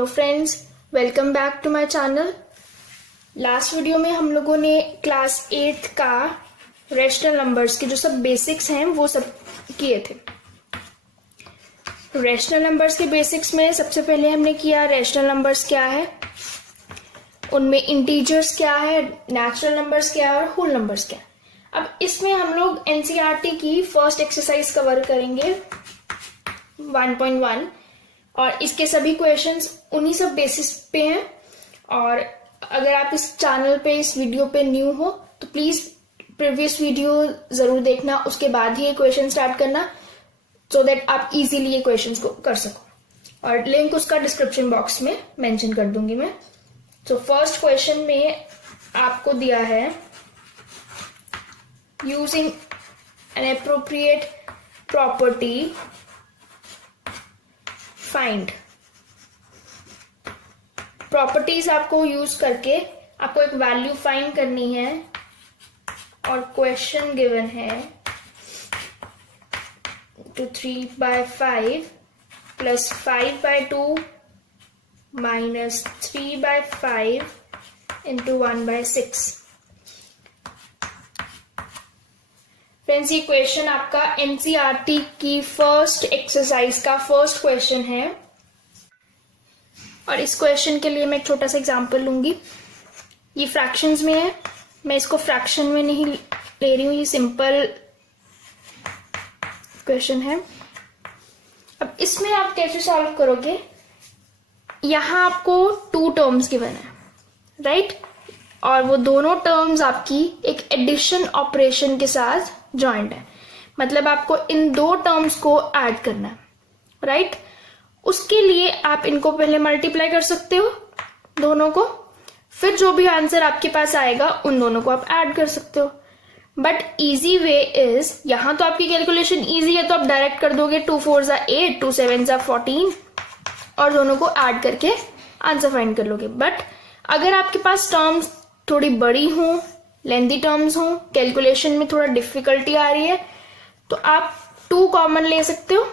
Hello friends, welcome back to my channel. Last video में हम लोगों ने क्लास 8 का रेशनल नंबर्स के जो सब बेसिक्स हैं वो सब किए थे। रेशनल नंबर्स के बेसिक्स में सबसे पहले हमने किया रेशनल नंबर्स क्या है, उनमें इंटीजर्स क्या है, नेचुरल नंबर्स क्या है और होल नंबर्स क्या है। अब इसमें हम लोग एनसीईआरटी की फर्स्ट एक्सरसाइज कवर करेंगे 1.1 और इसके सभी क्वेश्चंस उन्हीं सब बेसिस पे हैं। और अगर आप इस चैनल पे इस वीडियो पे न्यू हो तो प्लीज प्रीवियस वीडियो जरूर देखना, उसके बाद ही ये क्वेश्चन स्टार्ट करना सो दैट आप इजीली ये क्वेश्चंस को कर सको। और लिंक उसका डिस्क्रिप्शन बॉक्स में मेंशन कर दूंगी मैं। तो फर्स्ट क्वेश्चन में आपको दिया है using N appropriate property find. Properties आपको यूज करके आपको एक वैल्यू फाइंड करनी है और क्वेश्चन गिवन है 3/5 प्लस 5/2 माइनस 3/5 इंटू 1/6। फ्रेंड्स, ये क्वेश्चन आपका एनसीईआरटी की फर्स्ट एक्सरसाइज का फर्स्ट क्वेश्चन है और इस क्वेश्चन के लिए मैं एक छोटा सा एग्जांपल लूंगी। ये फ्रैक्शंस में है, मैं इसको फ्रैक्शन में नहीं ले रही हूं, ये सिंपल क्वेश्चन है। अब इसमें आप कैसे सॉल्व करोगे, यहां आपको 2 टर्म्स गिवन है, राइट? और वो दोनों टर्म्स आपकी एक एडिशन ऑपरेशन के साथ जॉइंट है, मतलब आपको इन 2 टर्म्स को ऐड करना है, राइट? उसके लिए आप इनको पहले मल्टीप्लाई कर सकते हो दोनों को, फिर जो भी आंसर आपके पास आएगा उन दोनों को आप ऐड कर सकते हो। बट इजी वे इज, यहां तो आपकी कैलकुलेशन इजी है तो आप डायरेक्ट कर दोगे 2 4 जा 8, 2 7 जा 14 और दोनों को ऐड करके आंसर फाइंड कर लोगे। बट अगर आपके पास टर्म्स थोड़ी बड़ी हो, लेंथी टर्म्स हो, कैलकुलेशन में थोड़ा डिफिकल्टी आ रही है, तो आप 2 कॉमन ले सकते हो।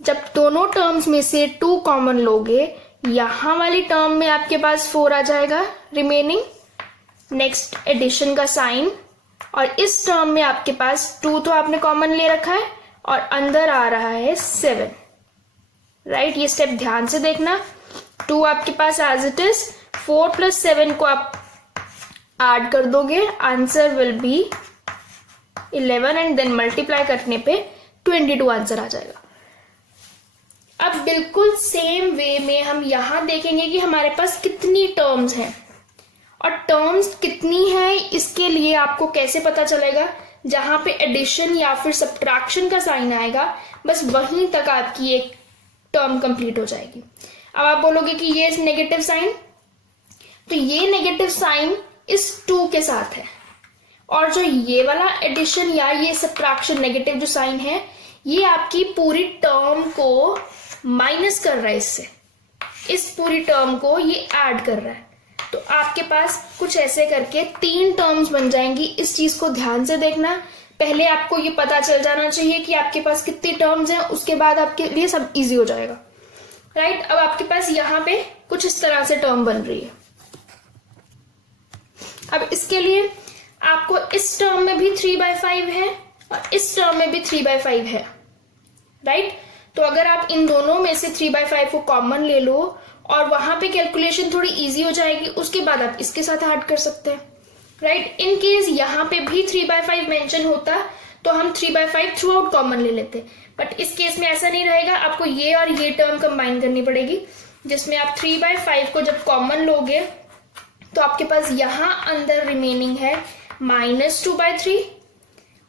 जब दोनों टर्म्स में से 2 कॉमन लोगे, यहां वाली टर्म में आपके पास 4 आ जाएगा रिमेनिंग, नेक्स्ट एडिशन का साइन, और इस टर्म में आपके पास 2 तो आपने कॉमन ले रखा है और अंदर आ रहा है 7, राइट? ये स्टेप ध्यान से देखना। 2 आपके पास एज इट इज, 4 प्लस 7 को आप ऐड कर दोगे, answer will be 11 and then multiply करने पे 22 आंसर आ जाएगा। अब बिल्कुल सेम वे में हम यहां देखेंगे कि हमारे पास कितनी टर्म्स हैं, और टर्म्स कितनी है इसके लिए आपको कैसे पता चलेगा, जहां पे एडिशन या फिर सब्ट्रैक्शन का साइन आएगा बस वहीं तक आपकी एक टर्म कंप्लीट हो जाएगी। अब आप बोलोगे कि ये नेगेटिव साइन, तो ये नेगेटिव साइन इस 2 के साथ है, और जो ये वाला एडिशन या ये सब्ट्रैक्शन नेगेटिव जो साइन है, ये आपकी पूरी टर्म को माइनस कर रहा है, इससे इस पूरी टर्म को ये ऐड कर रहा है। तो आपके पास कुछ ऐसे करके 3 टर्म्स बन जाएंगी। इस चीज को ध्यान से देखना, पहले आपको ये पता चल जाना चाहिए कि आपके पास कितनी टर्म्स हैं, उसके बाद आपके लिए सब इजी हो जाएगा, राइट? अब आपके पास यहाँ पे कुछ इस तरह से टर्म बन रही है। अब इसके लिए आपको इस टर्म में भी 3/5 है और इस टर्म में भी 3/5 है, राइट? तो अगर आप इन दोनों में से 3/5 को कॉमन ले लो और वहां पे कैलकुलेशन थोड़ी इजी हो जाएगी, उसके बाद आप इसके साथ ऐड कर सकते हैं, राइट? इन केस यहाँ पे भी 3/5 मेंशन होता तो हम 3/5 थ्रू आउट कॉमन ले लेते, बट इस केस में ऐसा नहीं रहेगा। आपको ये और ये टर्म कंबाइन करनी पड़ेगी, जिसमें आप 3/5 को जब कॉमन लोगे तो आपके पास यहां अंदर रिमेनिंग है -2/3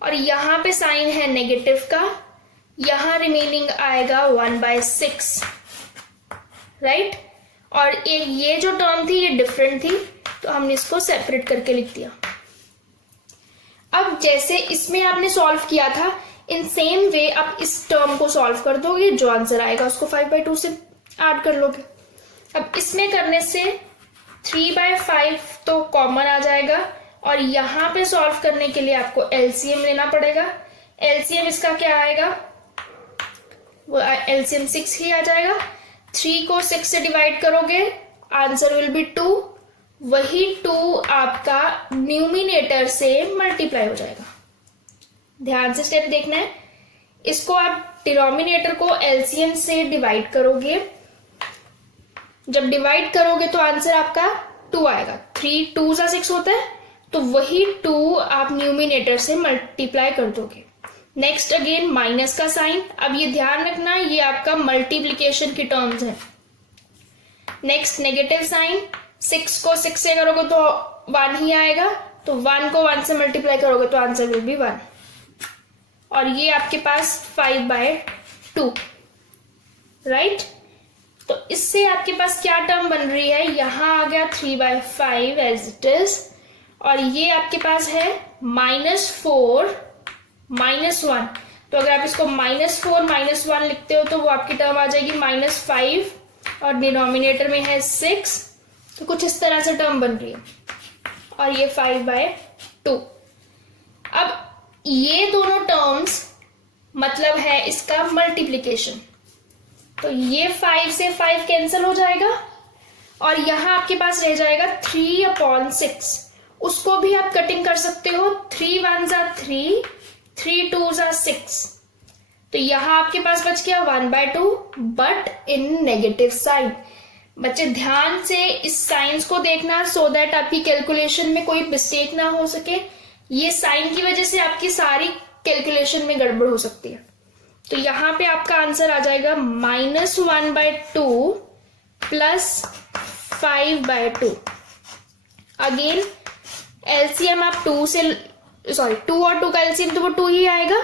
और यहां पे साइन है नेगेटिव का, यहां रिमेनिंग आएगा 1/6, राइट? और एक ये जो टर्म थी ये डिफरेंट थी तो हमने इसको सेपरेट करके लिख दिया। अब जैसे इसमें आपने सॉल्व किया था, इन सेम वे आप इस टर्म को सॉल्व कर दोगे, जो आंसर आएगा उसको 5/2 से ऐड कर लोगे। अब इसमें करने से 3/5 तो कॉमन आ जाएगा और यहां पे सॉल्व करने के लिए आपको एलसीएम लेना पड़ेगा। एलसीएम इसका क्या आएगा, वो एलसीएम 6 ही आ जाएगा। 3 को 6 से डिवाइड करोगे, आंसर विल बी 2। वही 2 आपका न्यूमिनेटर से मल्टीप्लाई हो जाएगा। ध्यान से स्टेप देखना है। इसको आप डिनोमिनेटर को एलसीएम से डिवाइड करोगे। जब डिवाइड करोगे तो आंसर आपका 2 आएगा। 3 2 सा 6 होता है, तो वही 2 आप न्यूमिनेटर से मल्टीप्लाई कर दोगे। नेक्स्ट अगेन माइनस का साइन। अब ये ध्यान रखना, ये आपका मल्टीप्लीकेशन की टर्म्स है। Next negative sign. 6 को 6 से करोगे तो 1 ही आएगा, तो 1 को 1 से मल्टीप्लाई करोगे तो आंसर विल बी 1। और ये आपके पास 5/2, राइट। तो इससे आपके पास क्या टर्म बन रही है, यहां आ गया 3/5 एज इट इज, और ये आपके पास है -4 -1। तो अगर आप इसको -4 -1 लिखते हो तो वो आपकी टर्म आ जाएगी -5, और डिनोमिनेटर में है 6, तो कुछ इस तरह से टर्म बन रही है। और ये 5/2। अब ये दोनों टर्म्स मतलब है इसका मल्टीप्लीकेशन, तो ये 5 से 5 कैंसिल हो जाएगा, और यहां आपके पास रह जाएगा 3/6। उसको भी आप कटिंग कर सकते हो। 3 1 ज़ा 3, 3 2 ज़ा 6, तो यहां आपके पास बच गया 1/2, बट इन नेगेटिव साइन। बच्चे ध्यान से इस साइंस को देखना, सो दैट आपकी कैलकुलेशन में कोई मिस्टेक ना हो सके। ये साइन की वजह से आपकी सारी कैलकुलेशन में गड़बड़ हो सकती है। तो यहां पे आपका आंसर आ जाएगा -1/2 प्लस 5/2। अगेन एलसीएम आप 2 और 2 का एलसीएम तो वो 2 ही आएगा,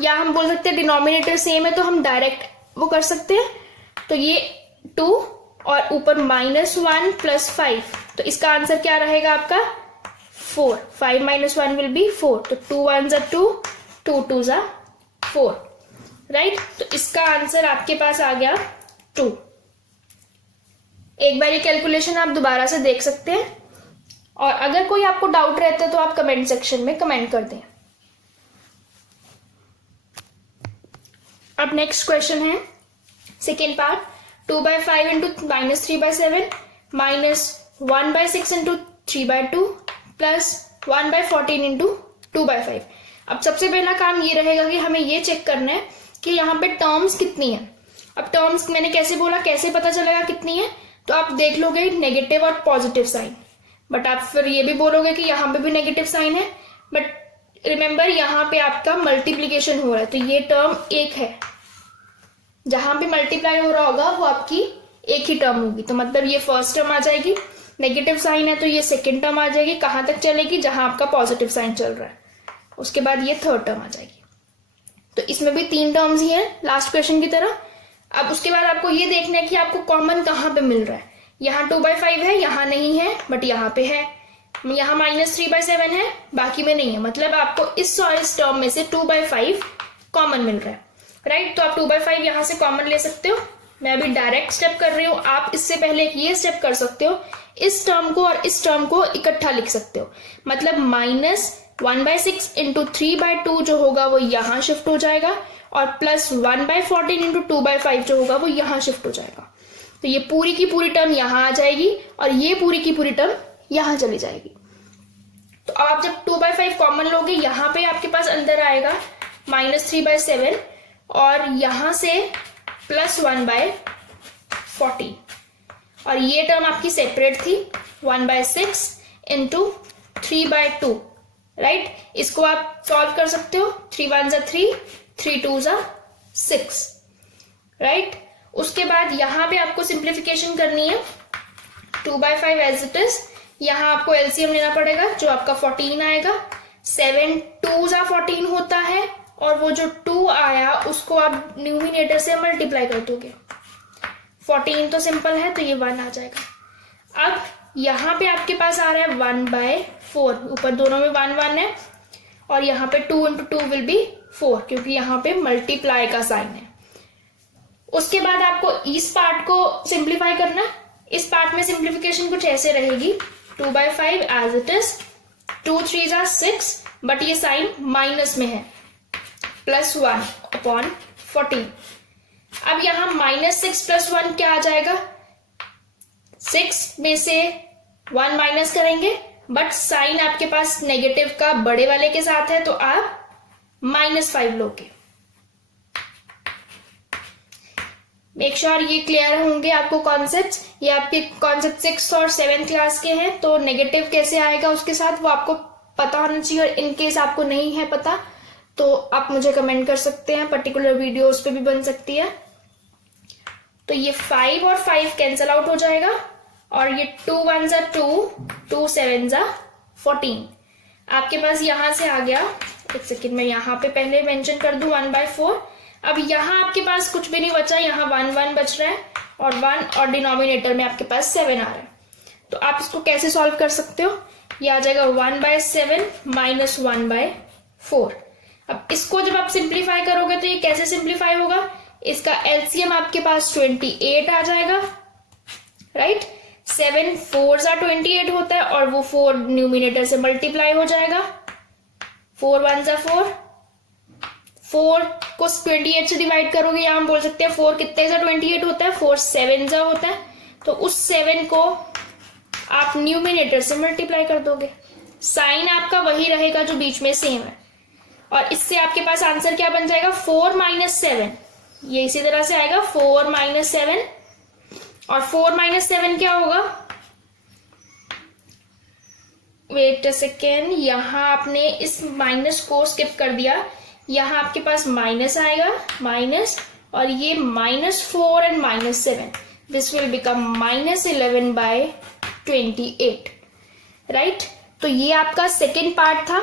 या हम बोल सकते हैं डिनोमिनेटर सेम है तो हम डायरेक्ट वो कर सकते हैं। तो ये 2 और ऊपर -1 प्लस 5, तो इसका आंसर क्या रहेगा आपका 4। 5 - 1 विल बी 4, तो 2 1 ज़ा 2, 2 2 ज़ा 4, राइट। तो इसका आंसर आपके पास आ गया 2। एक बार ये कैलकुलेशन आप दोबारा से देख सकते हैं, और अगर कोई आपको डाउट रहता है तो आप कमेंट सेक्शन में कमेंट कर दें। अब नेक्स्ट क्वेश्चन है second part. 2/5 into -3/7 -1/6 into 3/2 plus 1/14 into 2/5। अब सबसे पहला काम ये रहेगा कि हमें ये चेक करना है कि यहाँ पे टर्म्स कितनी है। अब टर्म्स मैंने कैसे बोला, कैसे पता चलेगा कितनी है, तो आप देख लोगे नेगेटिव और पॉजिटिव साइन, बट आप फिर ये भी बोलोगे कि यहाँ पे भी नेगेटिव साइन है, बट रिमेंबर यहाँ पे आपका मल्टीप्लीकेशन हो रहा है, तो ये टर्म एक है। जहां पे मल्टीप्लाई हो रहा होगा वो आपकी एक ही टर्म होगी, तो मतलब ये फर्स्ट टर्म आ जाएगी। नेगेटिव साइन है तो ये सेकेंड टर्म आ जाएगी। कहां तक चलेगी, जहां आपका पॉजिटिव साइन चल रहा है, उसके बाद ये थर्ड टर्म आ जाएगी। तो इसमें भी 3 टर्म्स ही हैं लास्ट क्वेश्चन की तरह। अब उसके बाद आपको ये देखना है कि आपको कॉमन कहां पे मिल रहा है। यहाँ 2/5 है, यहाँ नहीं है, बट यहाँ पे है। यहाँ -3/7 है, बाकी में नहीं है, मतलब आपको इस टर्म में से 2/5 कॉमन मिल रहा है, राइट। तो आप 2/5 यहाँ से कॉमन ले सकते हो। मैं अभी डायरेक्ट स्टेप कर रही हूँ, आप इससे पहले ये स्टेप कर सकते हो। इस टर्म को और इस टर्म को इकट्ठा लिख सकते हो, मतलब -1/6 इंटू 3/2 जो होगा वो यहाँ शिफ्ट हो जाएगा, और प्लस 1/14 इंटू 2/5 जो होगा वो यहाँ शिफ्ट हो जाएगा। तो ये पूरी की पूरी टर्म यहाँ आ जाएगी, और ये पूरी की पूरी टर्म यहाँ चली जाएगी। तो आप जब 2/5 कॉमन लोगे, यहाँ पे आपके पास अंदर आएगा -3/7, और यहां से प्लस 1/14, और ये टर्म आपकी सेपरेट थी 1/6 इंटू 3/2, राइट। इसको आप सॉल्व कर सकते हो। 3 1 ज़ा 3, 3 2 ज़ा 6, राइट। उसके बाद यहां पे आपको सिंप्लीफिकेशन करनी है। 2/5 एज इट इज, यहां आपको एलसीएम लेना पड़ेगा, जो आपका 14 आएगा। 7 2 ज़ा 14 होता है, और वो जो 2 आया उसको आप न्यूमिनेटर से मल्टीप्लाई कर दोगे। 14 तो सिंपल है, तो ये 1 आ जाएगा। अब यहाँ पे आपके पास आ रहा है 1/4, ऊपर दोनों में 1 1 है, और यहाँ पे 2 इंटू 2 विल बी 4, क्योंकि यहाँ पे मल्टीप्लाई का साइन है। उसके बाद आपको इस पार्ट को सिंप्लीफाई करना। इस पार्ट में सिंप्लीफिकेशन कुछ ऐसे रहेगी। 2/5 एज इट इज, 2 3 ज़ा 6, बट ये साइन माइनस में है, +1/14। अब यहाँ -6 + 1 क्या आ जाएगा, 6 में से 1 माइनस करेंगे, बट साइन आपके पास नेगेटिव का बड़े वाले के साथ है तो आप -5 लोगे। मेक श्योर ये क्लियर होंगे आपको कॉन्सेप्ट्स। ये आपके कॉन्सेप्ट 6 और 7 क्लास के हैं, तो नेगेटिव कैसे आएगा उसके साथ वो आपको पता होना चाहिए। और इन केस आपको नहीं है पता तो आप मुझे कमेंट कर सकते हैं, पर्टिकुलर वीडियो उस पर भी बन सकती है। तो ये 5 और 5 कैंसल आउट हो जाएगा और ये 2 1 = 2, 2 7 = 14 आपके पास यहां से आ गया। एक सेकेंड में यहाँ पे पहले मेंशन कर दूं 1/4। अब यहाँ आपके पास कुछ भी नहीं बचा, यहाँ 1 1 बच रहा है और 1 और डिनोमिनेटर में आपके पास 7 आ रहा है। तो आप इसको कैसे सॉल्व कर सकते हो, ये आ जाएगा 1/7 - 1/4। अब इसको जब आप सिंप्लीफाई करोगे तो ये कैसे सिंप्लीफाई होगा, इसका एलसीएम आपके पास 28 आ जाएगा, राइट। 7 4 = 28 होता है और वो 4 न्यूमिनेटर से मल्टीप्लाई हो जाएगा। 4 1 = 4, 4 को 28 से डिवाइड करोगे, या हम बोल सकते हैं 4 कितने सा 28 होता है, 4 7 सा होता है। तो उस 7 को आप न्यूमिनेटर से मल्टीप्लाई कर दोगे, साइन आपका वही रहेगा जो बीच में सेम है, और इससे आपके पास आंसर क्या बन जाएगा, 4 - 7। ये इसी तरह से आएगा 4 - 7, और 4 - 7 क्या होगा, वेट अ सेकेंड, यहां आपने इस माइनस को स्किप कर दिया, यहां आपके पास माइनस आएगा, माइनस, और ये -4 and -7, this will become -11/28, right. तो ये आपका सेकेंड पार्ट था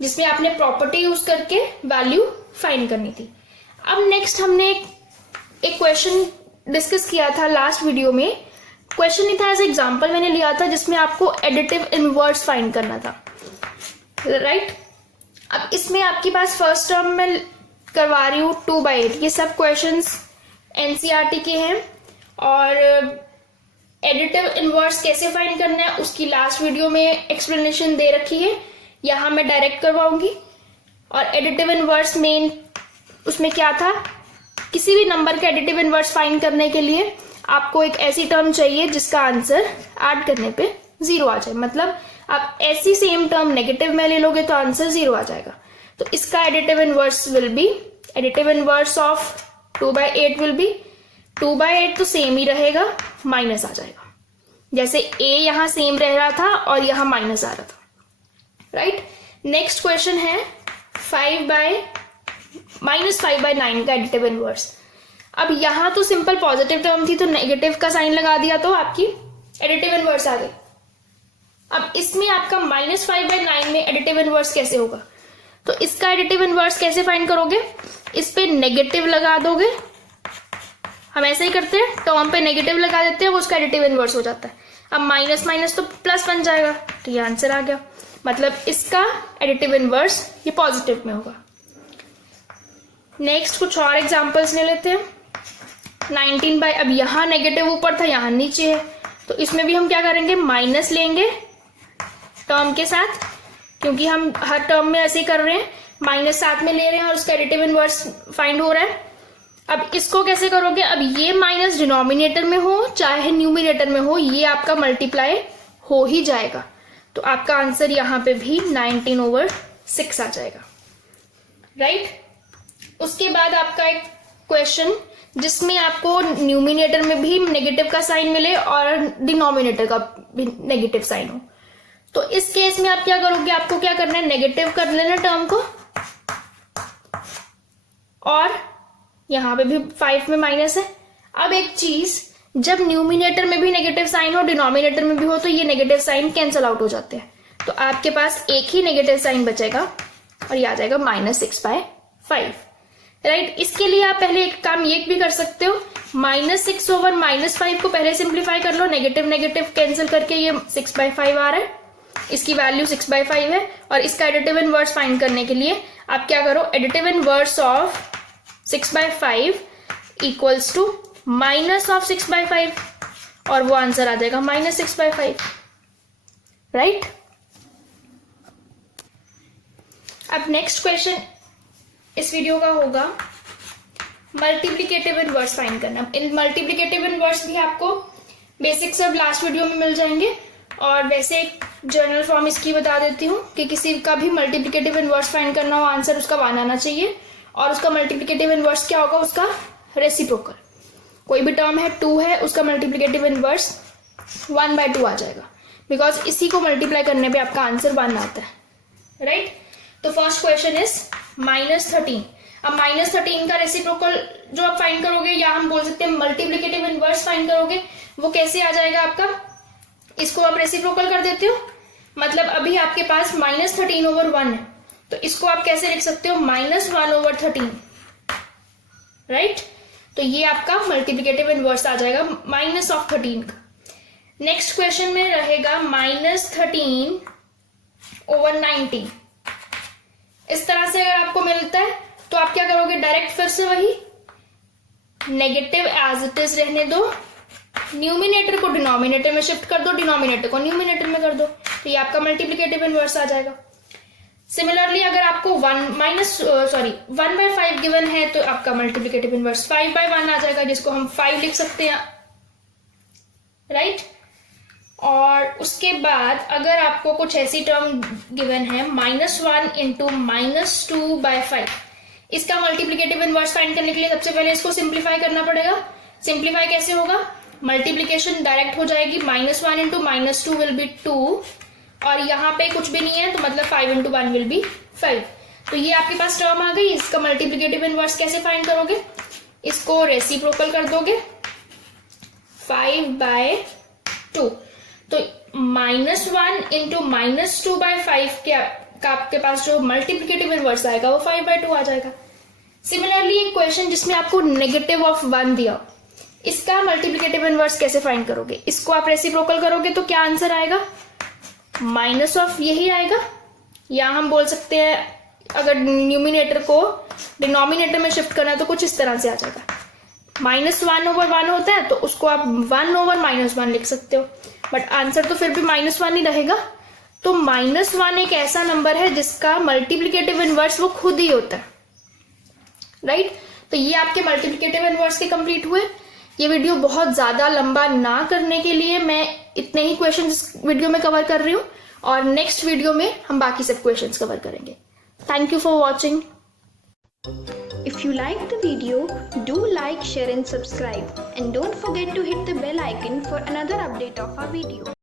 जिसमें आपने प्रॉपर्टी यूज करके वैल्यू फाइंड करनी थी। अब नेक्स्ट हमने एक क्वेश्चन डिस्कस किया था लास्ट वीडियो में। क्वेश्चन नहीं था, एज एग्जांपल मैंने लिया था जिसमें आपको एडिटिव इनवर्स फाइंड करना था, राइट। अब इसमें आपके पास फर्स्ट टर्म में करवा रही हूँ 2/8। ये सब क्वेश्चंस एनसीईआरटी के हैं, और एडिटिव इनवर्स कैसे फाइंड करना है उसकी लास्ट वीडियो में एक्सप्लेनेशन दे रखी है, यहाँ मैं डायरेक्ट करवाऊंगी। और एडिटिव इनवर्स मेन उसमें क्या था, किसी भी नंबर का एडिटिव इनवर्स फाइंड करने के लिए आपको एक ऐसी टर्म चाहिए जिसका आंसर ऐड करने पे 0 आ जाए। मतलब आप ऐसी सेम टर्म नेगेटिव में ले लोगे तो आंसर 0 आ जाएगा। तो इसका additive inverse will be, additive inverse of 2/8 will be 2/8, तो सेम ही रहेगा, माइनस आ जाएगा। जैसे a यहां सेम रह रहा था और यहां माइनस आ रहा था, राइट। नेक्स्ट क्वेश्चन है -5/9 का एडिटिव इनवर्स। अब यहां तो सिंपल पॉजिटिव टर्म थी तो नेगेटिव का साइन लगा दिया तो आपकी एडिटिव इनवर्स आ गई। अब इसमें आपका -5/9 में एडिटिव इनवर्स कैसे होगा, तो इसका एडिटिव इनवर्स कैसे फाइंड करोगे, इस पे नेगेटिव लगा दोगे, हम ऐसे ही करते हैं, टर्म पे नेगेटिव लगा देते हैं, वो उसका एडिटिव इनवर्स हो जाता है। अब माइनस माइनस तो प्लस बन जाएगा, तो ये आंसर आ गया। मतलब इसका एडिटिव इनवर्स ये पॉजिटिव में होगा। नेक्स्ट कुछ और एग्जांपल्स ले लेते हैं। 19/, अब यहाँ नेगेटिव ऊपर था, यहाँ नीचे है, तो इसमें भी हम क्या करेंगे, माइनस लेंगे टर्म के साथ, क्योंकि हम हर टर्म में ऐसे ही कर रहे हैं, माइनस साथ में ले रहे हैं और उसका एडिटिव इनवर्स फाइंड हो रहा है। अब इसको कैसे करोगे, अब ये माइनस डिनोमिनेटर में हो चाहे न्यूमिनेटर में हो, ये आपका मल्टीप्लाई हो ही जाएगा। तो आपका आंसर यहाँ पे भी 19/6 आ जाएगा, राइट। उसके बाद आपका एक क्वेश्चन जिसमें आपको न्यूमिनेटर में भी नेगेटिव का साइन मिले और डिनोमिनेटर का भी नेगेटिव साइन हो, तो इस केस में आप क्या करोगे, आपको क्या करना है, नेगेटिव कर लेना टर्म को, और यहां पे भी 5 में माइनस है। अब एक चीज, जब न्यूमिनेटर में भी नेगेटिव साइन हो डिनोमिनेटर में भी हो तो ये नेगेटिव साइन कैंसल आउट हो जाते हैं, तो आपके पास एक ही नेगेटिव साइन बचेगा और ये आ जाएगा -6/5, राइट। इसके लिए आप पहले एक काम ये भी कर सकते हो, -6/-5 को पहले सिंप्लीफाई कर लो, नेगेटिव नेगेटिव कैंसिल करके ये 6/5 आ रहा है, इसकी वैल्यू 6/5 है। और इसका एडिटिव इनवर्स फाइंड करने के लिए आप क्या करो, additive inverse of 6/5 equals to minus of 6/5, और वो आंसर आ जाएगा -6/5, राइट। अब नेक्स्ट क्वेश्चन इस वीडियो का होगा मल्टीप्लिकेटिव इनवर्स फाइंड करना। इन मल्टीप्लिकेटिव इनवर्स भी आपको बेसिक सब लास्ट वीडियो में मिल जाएंगे, और वैसे एक जनरल फॉर्म इसकी बता देती हूँ कि किसी का भी मल्टीप्लिकेटिव इनवर्स फाइंड करना हो, आंसर उसका 1 आना चाहिए, और उसका मल्टीप्लिकेटिव इनवर्स क्या होगा, उसका रेसिप्रोकल। कोई भी टर्म है 2 है, उसका मल्टीप्लिकेटिव इनवर्स 1/2 आ जाएगा, बिकॉज इसी को मल्टीप्लाई करने पे आपका आंसर 1 आता है, राइट। तो फर्स्ट क्वेश्चन इज -13। अब -13 का रेसिप्रोकल जो आप फाइंड करोगे, या हम बोल सकते हैं मल्टीप्लिकेटिव इनवर्स फाइंड करोगे, वो कैसे आ जाएगा आपका, इसको आप रेसिप्रोकल कर देते हो, मतलब अभी आपके पास -13/1 है, तो इसको आप कैसे लिख सकते हो, -1/13, राइट। तो ये आपका मल्टीप्लिकेटिव इनवर्स आ जाएगा -13 का। नेक्स्ट क्वेश्चन में रहेगा -13/19। इस तरह से अगर आपको मिलता है तो आप क्या करोगे, डायरेक्ट फिर से वही नेगेटिव एज इट इज रहने दो, न्यूमिनेटर को डिनोमिनेटर में शिफ्ट कर दो, डिनोमिनेटर को न्यूमिनेटर में कर दो, तो ये आपका मल्टीप्लिकेटिव इनवर्स आ जाएगा। सिमिलरली अगर आपको 1/5 गिवन है तो आपका मल्टीप्लिकेटिव इनवर्स 5/1 आ जाएगा, जिसको हम 5 लिख सकते हैं, राइट। और उसके बाद अगर आपको कुछ ऐसी टर्म गिवन है -1 × -2/5, इसका मल्टीप्लिकेटिव इनवर्स फाइंड करने के लिए सबसे पहले इसको सिंप्लीफाई करना पड़ेगा। सिंप्लीफाई कैसे होगा, मल्टीप्लिकेशन डायरेक्ट हो जाएगी, -1 × -2 विल बी 2, और यहाँ पे कुछ भी नहीं है तो मतलब 5 × 1 विल बी 5। तो ये आपके पास टर्म आ गई। इसका मल्टीप्लिकेटिव इनवर्स कैसे फाइंड करोगे, इसको रेसिप्रोकल कर दोगे 5/2, तो -1 × -2/5 का आपके पास जो मल्टीप्लिकेटिव इनवर्स आएगा वो 5/2 आ जाएगा। सिमिलरली एक क्वेश्चन जिसमें आपको -1 दिया, इसका मल्टीप्लिकेटिव इनवर्स कैसे फाइंड करोगे, इसको आप रेसिप्रोकल करोगे तो क्या आंसर आएगा, माइनस ऑफ यही आएगा, या हम बोल सकते हैं अगर न्यूमिनेटर को डिनोमिनेटर में शिफ्ट करना है तो कुछ इस तरह से आ जाएगा। -1/1 होता है तो उसको आप 1/-1 लिख सकते हो, बट आंसर तो फिर भी -1 ही रहेगा। तो -1 एक ऐसा नंबर है जिसका मल्टीप्लिकेटिव इनवर्स वो खुद ही होता है, राइट। तो ये आपके मल्टीप्लिकेटिव इनवर्स के कंप्लीट हुए। ये वीडियो बहुत ज्यादा लंबा ना करने के लिए मैं इतने ही क्वेश्चन इस वीडियो में कवर कर रही हूँ, और नेक्स्ट वीडियो में हम बाकी सब क्वेश्चंस कवर करेंगे। Thank you for watching. If you like the video, do like, share and subscribe, and don't forget to hit the bell icon for another update of our video.